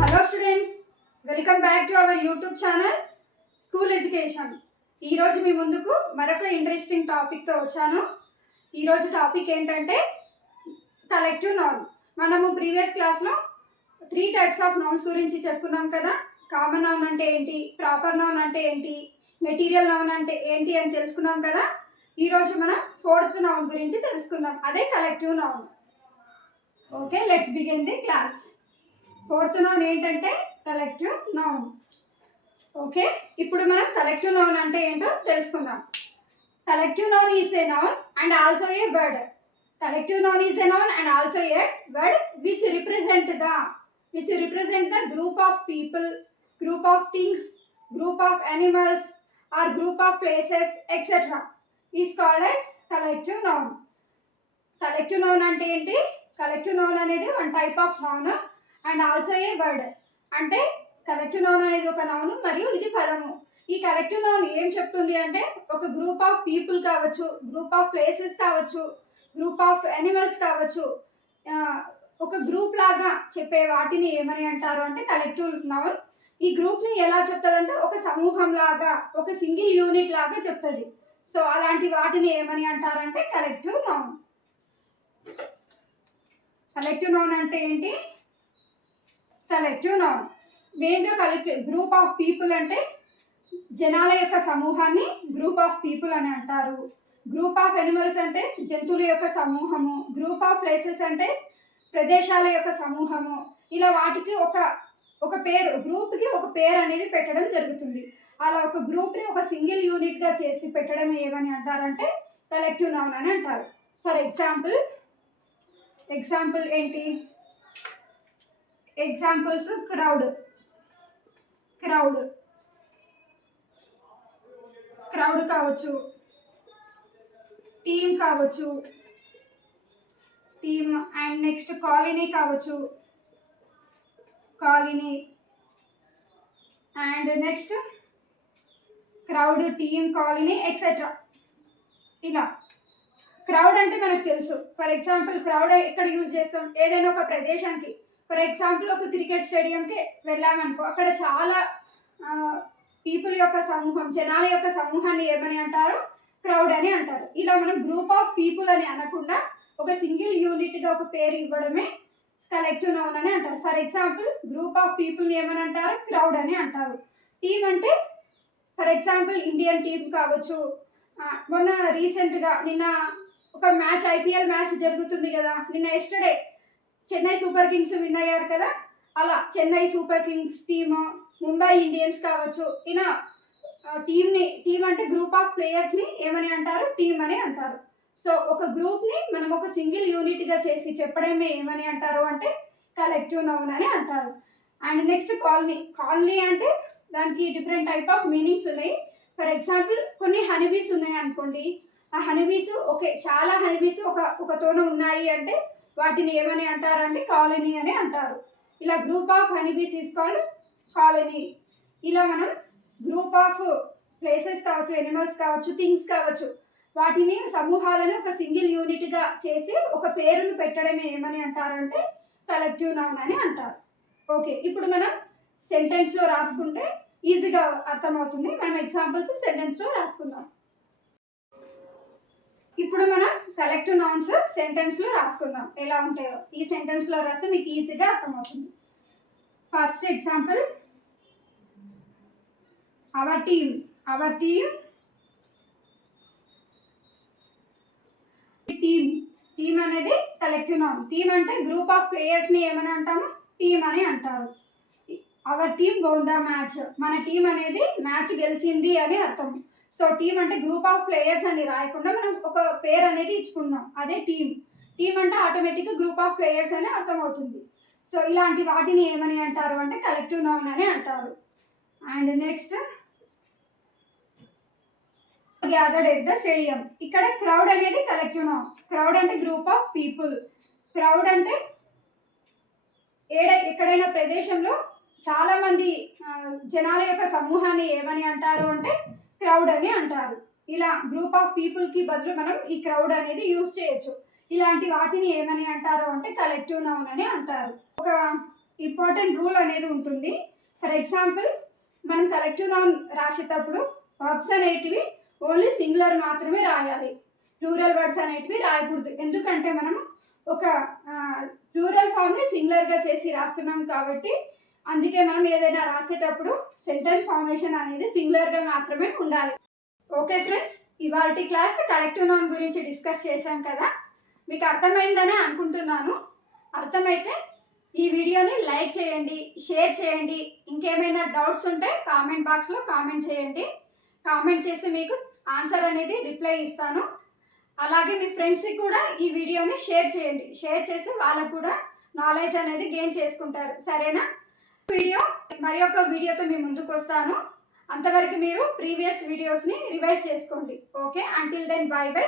Hello students, welcome back to our YouTube channel school education. ఈరోజు మీ ముందుకు మరొక interesting టాపిక్తో వచ్చాను. ఈరోజు టాపిక్ ఏంటంటే కలెక్టివ్ నౌన్. మనము ప్రీవియస్ క్లాస్లో 3 టైప్స్ ఆఫ్ నౌన్స్ గురించి చెప్పుకున్నాం కదా. కామన్ నౌన్ అంటే ఏంటి, ప్రాపర్ నౌన్ అంటే ఏంటి, మెటీరియల్ నౌన్ అంటే ఏంటి అని తెలుసుకున్నాం కదా. ఈరోజు మనం 4th నౌన్ గురించి తెలుసుకుందాం, అదే collective noun. Okay, let's begin the class. 4th noun ఏంటంటే కలెక్టివ్ నౌన్. ఓకే, ఇప్పుడు మనం కలెక్టివ్ నౌన్ అంటే ఏంటో తెలుసుకుందాం. Collective noun is a noun and also a word. Collective noun is a noun and also a word which represent the group of people, group of things, group of animals or group of places etc. is called as collective noun. Collective noun అంటే ఏంటి? Collective noun అనేది one type of noun and also a word. అంటే collective noun అనేది ఒక noun మరియు ఇది పదము. ఈ కలెక్టివ్ నౌన్ ఏం చెప్తుంది అంటే ఒక గ్రూప్ ఆఫ్ పీపుల్ కావచ్చు, గ్రూప్ ఆఫ్ ప్లేసెస్ కావచ్చు, గ్రూప్ ఆఫ్ యానిమల్స్ కావచ్చు, ఒక గ్రూప్ లాగా చెప్పే వాటిని ఏమని అంటారు అంటే కలెక్టివ్ నౌన్. ఈ గ్రూప్ని ఎలా చెప్తుంది అంటే ఒక సమూహం లాగా, ఒక సింగిల్ యూనిట్ లాగా చెప్తుంది. సో అలాంటి వాటిని ఏమని అంటారంటే కలెక్టివ్ నౌన్. కలెక్టివ్ నౌన్ అంటే ఏంటి? కలెక్టివ్ నౌన్ మెయిన్గా గ్రూప్ ఆఫ్ పీపుల్ అంటే జనాల యొక్క సమూహాన్ని గ్రూప్ ఆఫ్ పీపుల్ అని అంటారు. గ్రూప్ ఆఫ్ యానిమల్స్ అంటే జంతువుల యొక్క సమూహము. గ్రూప్ ఆఫ్ ప్లేసెస్ అంటే ప్రదేశాల యొక్క సమూహము. ఇలా వాటికి ఒక పేరు, గ్రూప్కి ఒక పేరు అనేది పెట్టడం జరుగుతుంది. అలా ఒక గ్రూప్ని ఒక సింగిల్ యూనిట్గా చేసి పెట్టడం ఏమని అంటారంటే కలెక్టివ్ నౌన్ అని అంటారు. ఫర్ ఎగ్జాంపుల్ ఏంటి? ఎగ్జాంపుల్స్ క్రౌడ్ కావచ్చు, టీమ్ కావచ్చు, టీమ్ అండ్ నెక్స్ట్ కాలనీ కావచ్చు, colony and next crowd, team, colony etcetera. ఇలా క్రౌడ్ అంటే మనకు తెలుసు. ఫర్ ఎగ్జాంపుల్ క్రౌడ్ ఎక్కడ యూజ్ చేస్తాం? ఏదైనా ఒక ప్రదేశానికి, ఫర్ ఎగ్జాంపుల్ ఒక క్రికెట్ స్టేడియంకి వెళ్ళామనుకో, అక్కడ చాలా పీపుల్ యొక్క సమూహం, జనాల యొక్క సమూహాన్ని ఏమని అంటారు? క్రౌడ్ అని అంటారు. ఇలా మనం గ్రూప్ ఆఫ్ పీపుల్ అని అనకుండా ఒక సింగిల్ యూనిట్గా ఒక పేరు ఇవ్వడమే కలెక్టివ్ నౌన్ అని అంటారు. ఫర్ ఎగ్జాంపుల్ గ్రూప్ ఆఫ్ పీపుల్ని ఏమని అంటారు? క్రౌడ్ అని అంటారు. టీమ్ అంటే ఫర్ ఎగ్జాంపుల్ ఇండియన్ టీమ్ కావచ్చు. మొన్న రీసెంట్గా నిన్న ఒక మ్యాచ్, ఐపీఎల్ మ్యాచ్ జరుగుతుంది కదా, నిన్న yesterday Chennai super Kings win అయ్యారు కదా. అలా Chennai super Kings team, Mumbai Indians కావచ్చు. ఇలా టీమ్ అంటే గ్రూప్ ఆఫ్ ప్లేయర్స్ని ఏమని అంటారు? టీమ్ అని అంటారు. సో ఒక గ్రూప్ని మనం ఒక సింగిల్ యూనిట్గా చేసి చెప్పడమే ఏమని అంటారు అంటే కలెక్టివ్ నౌన్ అని అంటారు. అండ్ నెక్స్ట్ కాలనీ అంటే దానికి డిఫరెంట్ టైప్ ఆఫ్ మీనింగ్స్ ఉన్నాయి. ఫర్ ఎగ్జాంపుల్ కొన్ని హనీబీస్ ఉన్నాయి అనుకోండి, ఆ హనీబీస్ చాలా హనీబీస్ ఒక తోన ఉన్నాయి అంటే వాటిని ఏమని అంటారు అంటే కాలనీ అని అంటారు. ఇలా group of honeybees is called colony. ఇలా మనం గ్రూప్ ఆఫ్ ప్లేసెస్ కావచ్చు, ఎనిమల్స్ కావచ్చు, థింగ్స్ కావచ్చు, వాటిని సమూహాలను ఒక సింగిల్ యూనిట్గా చేసి ఒక పేరును పెట్టడమే ఏమని అంటారంటే కలెక్టివ్ నౌన్ అని అంటారు. ఓకే, ఇప్పుడు మనం సెంటెన్స్లో రాసుకుంటే ఈజీగా అర్థమవుతుంది. మనం ఎగ్జాంపుల్స్ సెంటెన్స్లో రాసుకుందాం. ఇప్పుడు మనం కలెక్టివ్ నౌన్స్ సెంటెన్స్లో రాసుకుందాం. ఎలా ఉంటాయో ఈ సెంటెన్స్లో రాస్తే మీకు ఈజీగా అర్థమవుతుంది. First example, our team team అనేది కలెక్టివ్ నౌన్. టీమ్ అంటే గ్రూప్ ఆఫ్ ప్లేయర్స్ని ఏమని అంటాము? టీమ్ అని అంటారు. Our team one the match, మన టీం అనేది మ్యాచ్ గెలిచింది అని అర్థం. సో టీమ్ అంటే గ్రూప్ ఆఫ్ ప్లేయర్స్ అని రాయకుండా మనం ఒక పేరు అనేది ఇచ్చుకున్నాం, అదే టీమ్ అంటే ఆటోమేటిక్గా గ్రూప్ ఆఫ్ ప్లేయర్స్ అని అర్థమవుతుంది. సో ఇలాంటి వాటిని ఏమని అంటారు అంటే కలెక్టివ్ నౌన్ అని అంటారు. And next gathered at the stadium. ఇక్కడ క్రౌడ్ అనేది కలెక్టివ్ నౌన్. క్రౌడ్ అంటే గ్రూప్ ఆఫ్ పీపుల్. క్రౌడ్ అంటే ఎక్కడైనా ప్రదేశంలో చాలా మంది జనాల యొక్క సమూహాన్ని ఏమని అంటారు అంటే క్రౌడ్ అని అంటారు. ఇలా గ్రూప్ ఆఫ్ పీపుల్కి బదులు మనం ఈ క్రౌడ్ అనేది యూజ్ చేయొచ్చు. ఇలాంటి వాటిని ఏమని అంటారు అంటే కలెక్టివ్ నౌన్ అని అంటారు. ఒక ఇంపార్టెంట్ రూల్ అనేది ఉంటుంది. ఫర్ ఎగ్జాంపుల్ మనం కలెక్టివ్ నౌన్ రాసేటప్పుడు వర్బ్స్ అనేటివి ఓన్లీ సింగులర్ మాత్రమే రాయాలి, ప్లూరల్ వర్డ్స్ అనేటివి రాయకూడదు. ఎందుకంటే మనం ఒక ప్లూరల్ ఫామ్ని సింగులర్గా చేసి రాస్తున్నాం కాబట్టి అందుకే మనం ఏదైనా రాసేటప్పుడు సెంటెన్స్ ఫార్మేషన్ అనేది సింగులర్గా మాత్రమే ఉండాలి. ఓకే ఫ్రెండ్స్, ఇవాల్టి క్లాస్ కలెక్టివ్ నౌన్ గురించి డిస్కస్ చేశాం కదా, మీకు అర్థమైందని అనుకుంటున్నాను. అర్థమైతే ఈ వీడియోని లైక్ చేయండి, షేర్ చేయండి. ఇంకేమైనా డౌట్స్ ఉంటే కామెంట్ బాక్స్లో కామెంట్ చేయండి. కామెంట్ చేసి మీకు ఆన్సర్ అనేది రిప్లై ఇస్తాను. అలాగే మీ ఫ్రెండ్స్కి కూడా ఈ వీడియోని షేర్ చేయండి. షేర్ చేసి వాళ్ళకు కూడా నాలెడ్జ్ అనేది గెయిన్ చేసుకుంటారు. సరేనా? మరి ఒక వీడియోతో మీ ముందుకు వస్తాను. అంతవరకు మీరు ప్రీవియస్ వీడియోస్ని రివైజ్ చేసుకోండి. Okay, until then bye by.